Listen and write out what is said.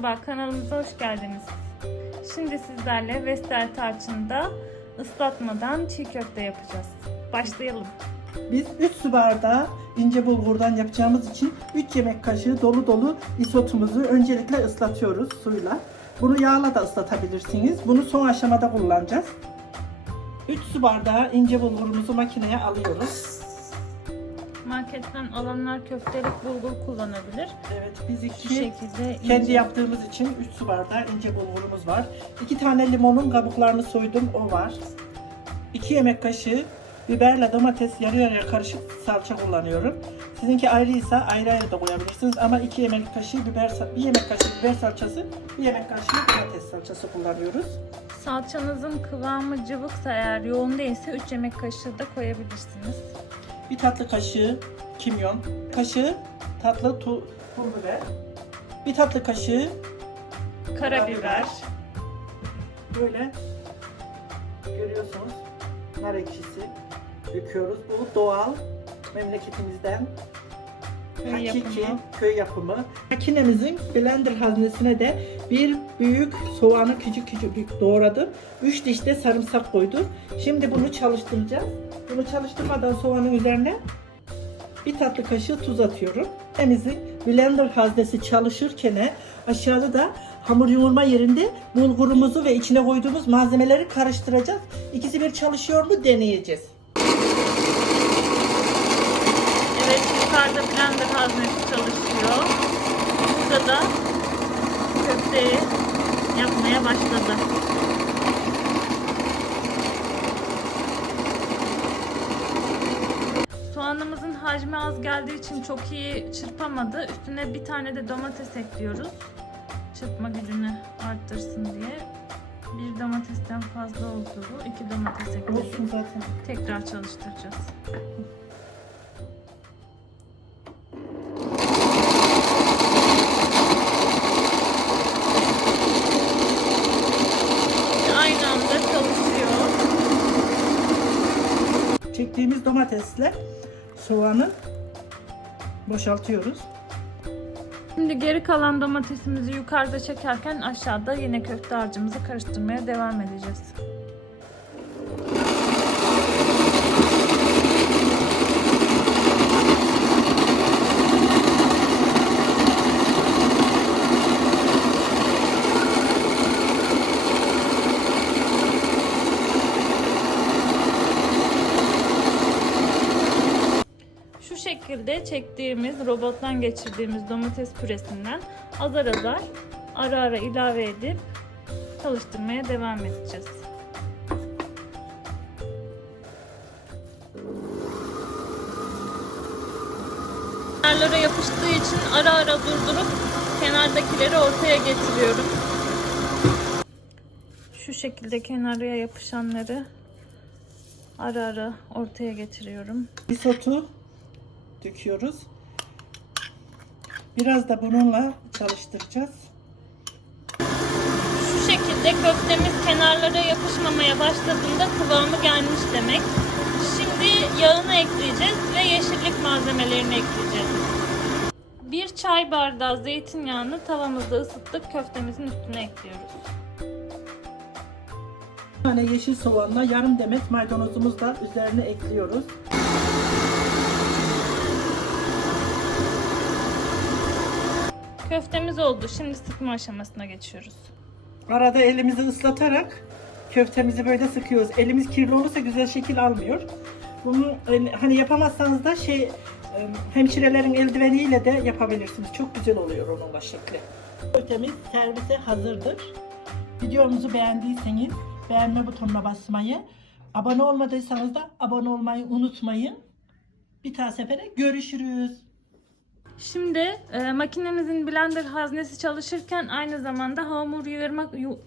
kanalımıza hoş geldiniz. Şimdi sizlerle Vestel tarçında ıslatmadan çiğ köfte yapacağız. Başlayalım. Biz 3 su bardağı ince bulgurdan yapacağımız için 3 yemek kaşığı dolu dolu isotumuzu öncelikle ıslatıyoruz suyla. Bunu yağla da ıslatabilirsiniz. Bunu son aşamada kullanacağız. 3 su bardağı ince bulgurumuzu makineye alıyoruz. Marketten alanlar köftelik bulgur kullanabilir. Evet biz Şu iki şekilde kendi ince- yaptığımız için 3 su bardağı ince bulgurumuz var. 2 tane limonun kabuklarını soydum o var. 2 yemek kaşığı biberle domates yarı yarıya karışık salça kullanıyorum. Sizinki ayrıysa ayrı ayrı da koyabilirsiniz ama 2 yemek kaşığı biber sa- bir yemek kaşığı biber salçası, bir yemek kaşığı domates salçası kullanıyoruz. Salçanızın kıvamı cıvıksa eğer yoğun değilse 3 yemek kaşığı da koyabilirsiniz. Bir tatlı kaşığı kimyon, kaşığı tatlı tu, pul biber, bir tatlı kaşığı Karabiber. Böyle görüyorsunuz nar ekşisi döküyoruz. Bu doğal memleketimizden Köy hakiki yapımı. köy yapımı. Makinemizin blender haznesine de bir büyük soğanı küçük küçük doğradım. 3 diş de sarımsak koydum. Şimdi bunu çalıştıracağız. Bunu çalıştırmadan soğanın üzerine bir tatlı kaşığı tuz atıyorum. Emizin blender haznesi çalışırken aşağıda da hamur yoğurma yerinde bulgurumuzu ve içine koyduğumuz malzemeleri karıştıracağız. İkisi bir çalışıyor mu deneyeceğiz. Evet yukarıda blender haznesi çalışıyor. Burada da köfteyi yapmaya başladı. Soğanımızın hacmi az geldiği için çok iyi çırpamadı. Üstüne bir tane de domates ekliyoruz. Çırpma gücünü arttırsın diye. Bir domatesten fazla oldu bu. İki domates ekledik. Olsun zaten. Tekrar çalıştıracağız. Aynı anda çalışıyor. Çektiğimiz domatesle soğanı boşaltıyoruz. Şimdi geri kalan domatesimizi yukarıda çekerken aşağıda yine köfte harcımızı karıştırmaya devam edeceğiz. Şu şekilde çektiğimiz, robottan geçirdiğimiz domates püresinden azar azar ara ara ilave edip çalıştırmaya devam edeceğiz. Kenarlara yapıştığı için ara ara durdurup kenardakileri ortaya getiriyorum. Şu şekilde kenaraya yapışanları ara ara ortaya getiriyorum. Isotu döküyoruz. Biraz da bununla çalıştıracağız. Şu şekilde köftemiz kenarlara yapışmamaya başladığında kıvamı gelmiş demek. Şimdi yağını ekleyeceğiz ve yeşillik malzemelerini ekleyeceğiz. Bir çay bardağı zeytinyağını tavamızda ısıttık köftemizin üstüne ekliyoruz. Bir tane yeşil soğanla yarım demet maydanozumuzu da üzerine ekliyoruz. Köftemiz oldu. Şimdi sıkma aşamasına geçiyoruz. Arada elimizi ıslatarak köftemizi böyle sıkıyoruz. Elimiz kirli olursa güzel şekil almıyor. Bunu e, hani yapamazsanız da şey e, hemşirelerin eldiveniyle de yapabilirsiniz. Çok güzel oluyor onunla şekli. Köftemiz servise hazırdır. Videomuzu beğendiyseniz beğenme butonuna basmayı, abone olmadıysanız da abone olmayı unutmayın. Bir daha sefere görüşürüz. Şimdi e, makinemizin blender haznesi çalışırken aynı zamanda hamur yoğurmak... Yu-